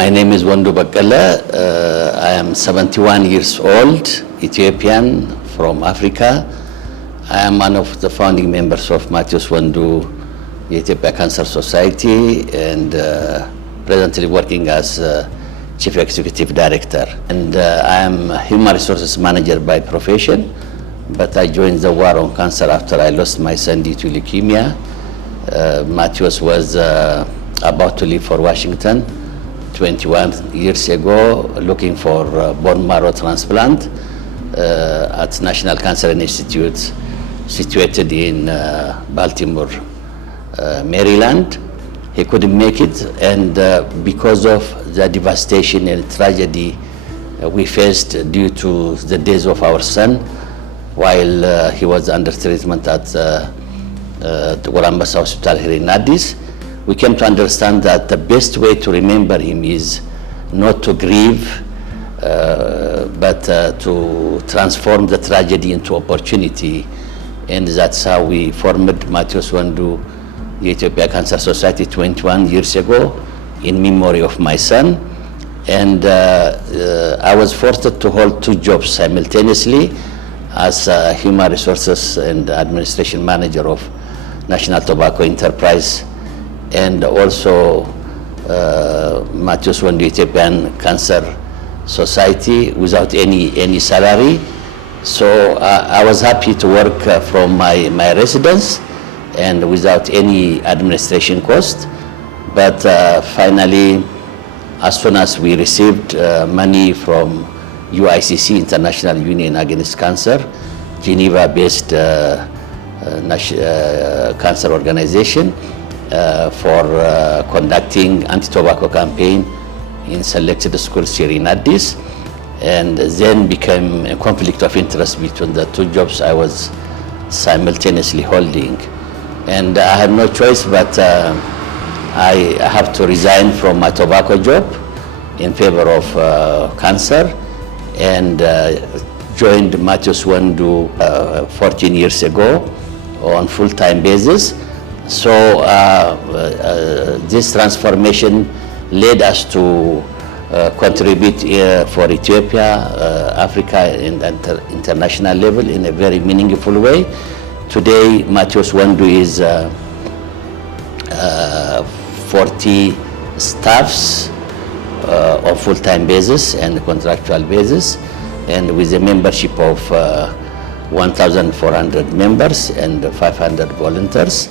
My name is Wandu Bakala. I am 71 years old, Ethiopian from Africa. I am one of the founding members of Matthews Wandu Ethiopia Cancer Society and presently working as Chief Executive Director. And I am Human Resources Manager by profession, but I joined the war on cancer after I lost my son due to leukemia. Matthews was about to leave for Washington 21 years ago, looking for bone marrow transplant at National Cancer Institute, situated in Baltimore, Maryland. He couldn't make it, and because of the devastation and tragedy we faced due to the death of our son while he was under treatment at the Gorambasa Hospital here in Addis, we came to understand that the best way to remember him is not to grieve, but to transform the tragedy into opportunity. And that's how we formed Matthews Wandu, the Ethiopia Cancer Society 21 years ago, in memory of my son. And I was forced to hold two jobs simultaneously as a Human Resources and Administration Manager of National Tobacco Enterprise, and also Matthews Wandu Ethiopian Cancer Society without any salary. So I was happy to work from my residence and without any administration cost. But finally, as soon as we received money from UICC, International Union Against Cancer, Geneva-based cancer organization, for conducting anti-tobacco campaign in selected schools here in Addis, and then became a conflict of interest between the two jobs I was simultaneously holding. And I had no choice, but I have to resign from my tobacco job in favor of cancer, and joined Matthews Wandu 14 years ago on full-time basis. So this transformation led us to contribute for Ethiopia, Africa, and international level in a very meaningful way. Today, Matthews Wandu is 40 staffs on full-time basis and contractual basis, and with a membership of 1,400 members and 500 volunteers.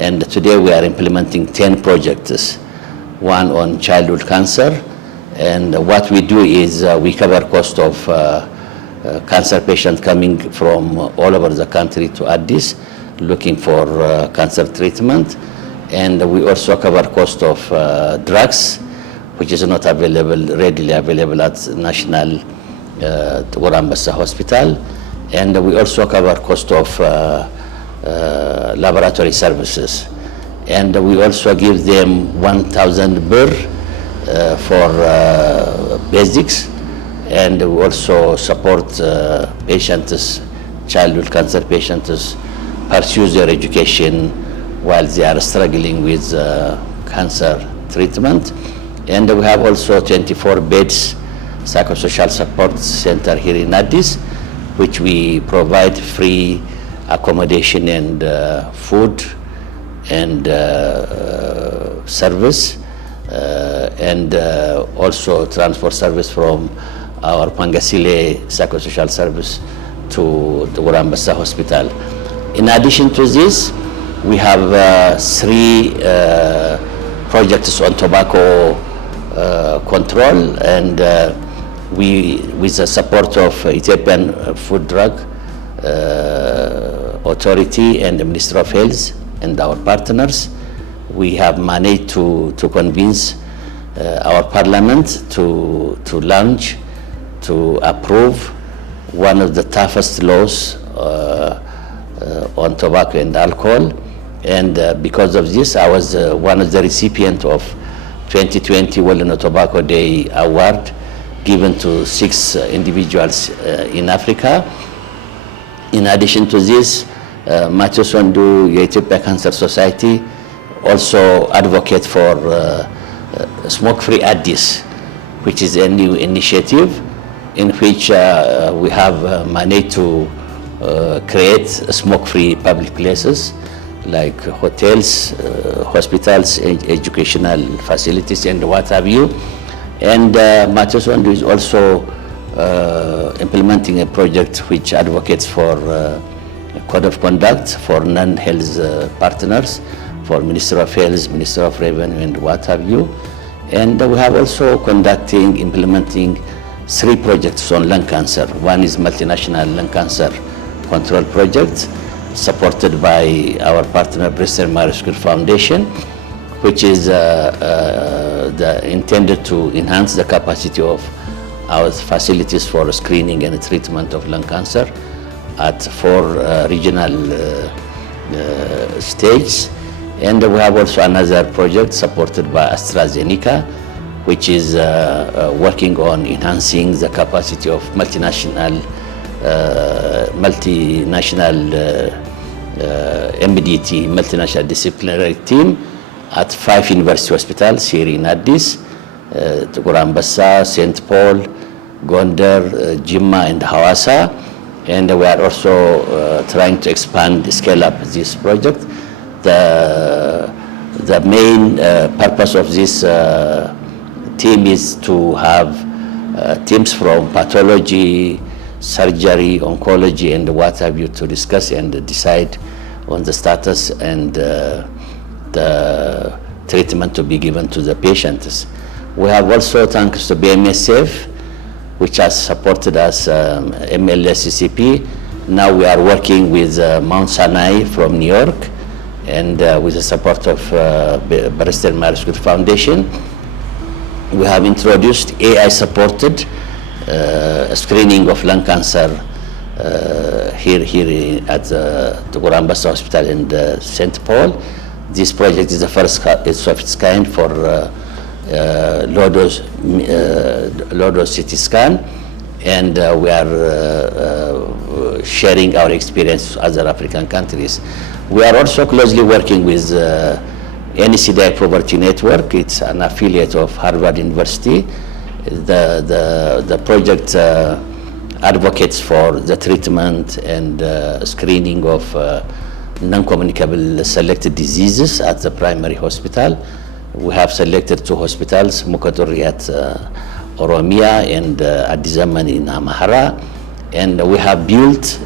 And today we are implementing 10 projects, one on childhood cancer. And what we do is we cover cost of cancer patients coming from all over the country to Addis looking for cancer treatment. And we also cover cost of drugs, which is not readily available at National Gorambasa Hospital. And we also cover cost of laboratory services. And we also give them 1,000 birr for basics. And we also support patients, childhood cancer patients, pursue their education while they are struggling with cancer treatment. And we have also 24 beds psychosocial support center here in Addis, which we provide free accommodation and food and service, and also transport service from our Pangasile psychosocial service to the Gorambasa Hospital. In addition to this, we have 3 projects on tobacco control, and we, with the support of Ethiopian Food Drug Authority and the Ministry of Health and our partners, we have managed to convince our parliament to launch, to approve one of the toughest laws on tobacco and alcohol. And because of this, I was one of the recipients of 2020 World No Tobacco Day Award, given to 6 individuals in Africa. In addition to this, Matthews Wandu Ethiopia Cancer Society also advocate for Smoke-Free Addis, which is a new initiative in which we have managed to create smoke-free public places like hotels, hospitals, educational facilities, and what have you. And Matthias Wandu is also implementing a project which advocates for code of conduct for non-health partners, for Minister of Health, Minister of Revenue, and what have you. And we have also implementing 3 projects on lung cancer. One is multinational lung cancer control project, supported by our partner Bristol Myers Squibb Foundation, which is intended to enhance the capacity of our facilities for screening and treatment of lung cancer at 4 regional stages. And we have also another project supported by AstraZeneca, which is working on enhancing the capacity of multinational MDT, multinational disciplinary team, at 5 university hospitals here in Addis, Tukur Ambassa, St. Paul, Gondar, Jimma, and Hawassa. And we are also trying to expand, scale up this project. The main purpose of this team is to have teams from pathology, surgery, oncology, and what have you to discuss and decide on the status and the treatment to be given to the patients. We have also, thanks to BMSF, which has supported us, MLSCCP. Now we are working with Mount Sinai from New York, and with the support of Bristol Myers Squibb Foundation, we have introduced AI-supported screening of lung cancer here at the Tukur Ambassa Hospital in St. Paul. This project is the first of its kind for low-dose CT scan, and we are sharing our experience with other African countries. We are also closely working with NCDI Poverty Network. It's an affiliate of Harvard University. The project advocates for the treatment and screening of non-communicable selected diseases at the primary hospital. We have selected 2 hospitals, Mukatori at Oromia and Addis Zaman in Amhara. And we have built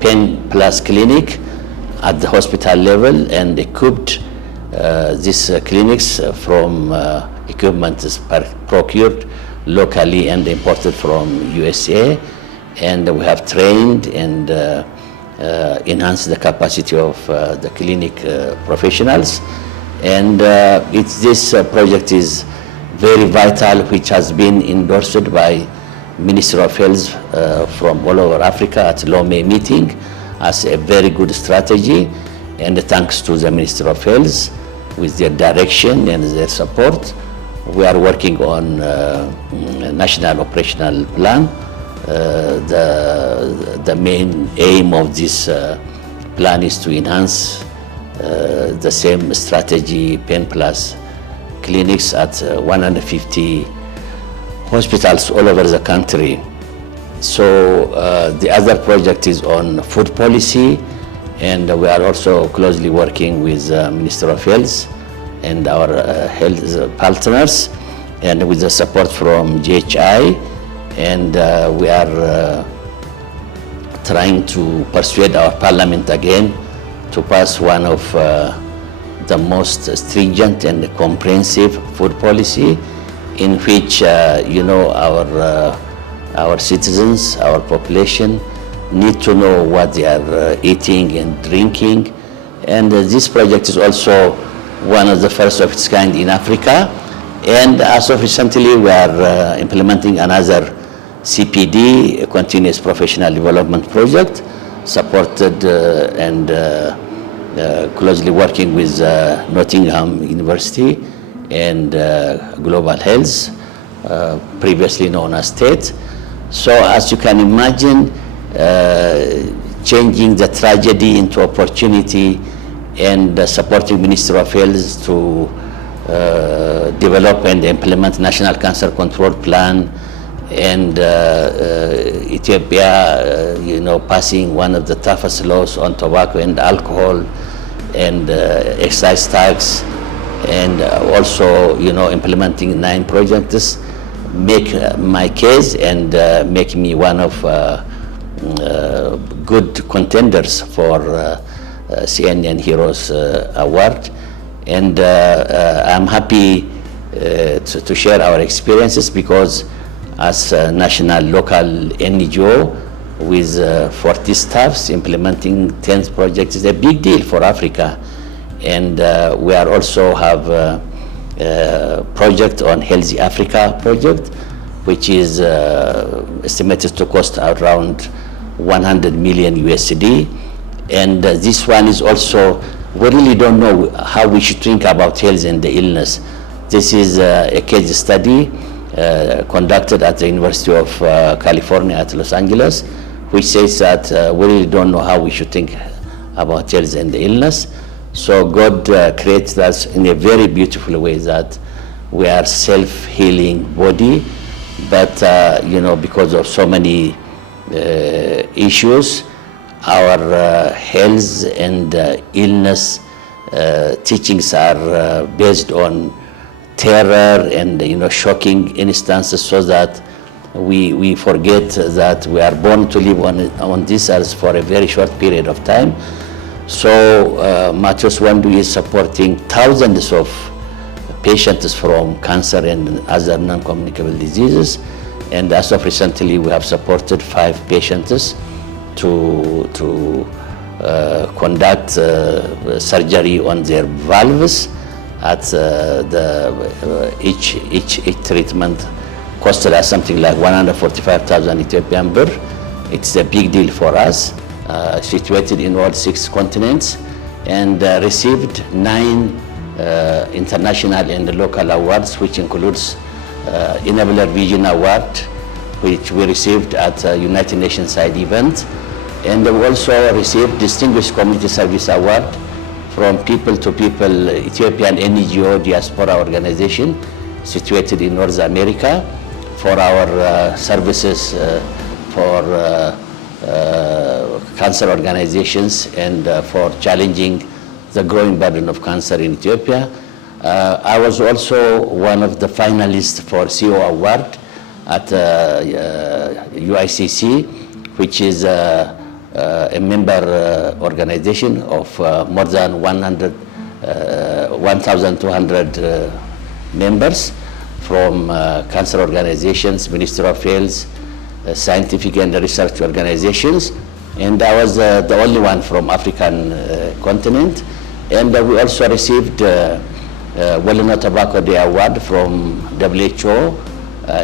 Pen Plus Clinic at the hospital level and equipped these clinics from equipment is procured locally and imported from USA. And we have trained and enhanced the capacity of the clinic professionals. And this project is very vital, which has been endorsed by Minister of Health from all over Africa at Lomé meeting as a very good strategy. And thanks to the Minister of Health, with their direction and their support, we are working on a national operational plan. The main aim of this plan is to enhance the same strategy, Pen Plus clinics at 150 hospitals all over the country. So the other project is on food policy, and we are also closely working with Minister of Health and our health partners, and with the support from GHI, and we are trying to persuade our parliament again to pass one of the most stringent and comprehensive food policy, in which our citizens, our population, need to know what they are eating and drinking. And this project is also one of the first of its kind in Africa. And as of recently, we are implementing another CPD, a continuous professional development project, supported and closely working with Nottingham University and Global Health, previously known as STATE. So as you can imagine, changing the tragedy into opportunity and supporting Minister of Health to develop and implement national cancer control plan, and Ethiopia, passing one of the toughest laws on tobacco and alcohol, and excise tax, and also, implementing 9 projects, make my case and make me one of good contenders for CNN Heroes Award. And I'm happy to share our experiences, because as a national local NGO with 40 staffs implementing 10 projects is a big deal for Africa. And we are also have a project on Healthy Africa project, which is estimated to cost around 100 million USD. And this one is also, we really don't know how we should think about health and the illness. This is a case study conducted at the University of California at Los Angeles, which says that we really don't know how we should think about health and the illness. So God creates us in a very beautiful way, that we are self-healing body, but because of so many issues, our health and illness teachings are based on terror and shocking instances, so that we forget that we are born to live on this earth for a very short period of time. So Mathios Wandu is supporting thousands of patients from cancer and other non-communicable diseases, and as of recently we have supported 5 patients to conduct surgery on their valves. At each treatment costed us something like 145,000 Ethiopian birr. It's a big deal for us. Situated in all 6 continents, and received 9 international and local awards, which includes Enabler Vision Award, which we received at a United Nations side event, and we also received Distinguished Community Service Award from People to People Ethiopian NGO Diaspora Organization, situated in North America, for our services for cancer organizations and for challenging the growing burden of cancer in Ethiopia. I was also one of the finalists for CO Award at UICC, which is a member organization of more than 1,200 members from cancer organizations, Ministry of Health, scientific and research organizations, and I was the only one from African continent. And we also received Well Tobacco Day Award from WHO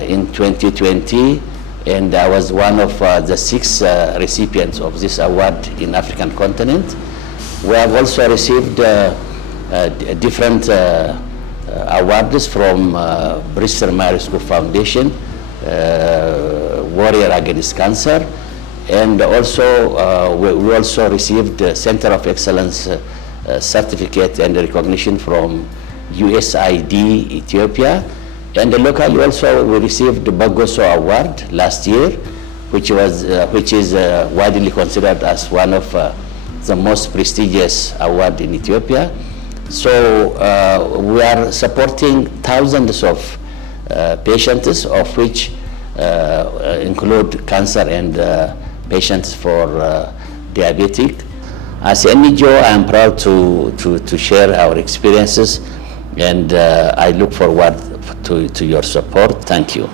in 2020, and I was one of the 6 recipients of this award in African continent. We have also received different awards from Bristol Myers Squibb Foundation, Warrior Against Cancer, and also we also received Center of Excellence certificate and recognition from USAID Ethiopia, and locally also we received the Bagoso Award last year, which is widely considered as one of the most prestigious award in Ethiopia. So we are supporting thousands of patients, of which include cancer and patients for diabetic. As an NGO, I am proud to share our experiences, and I look forward to your support. Thank you.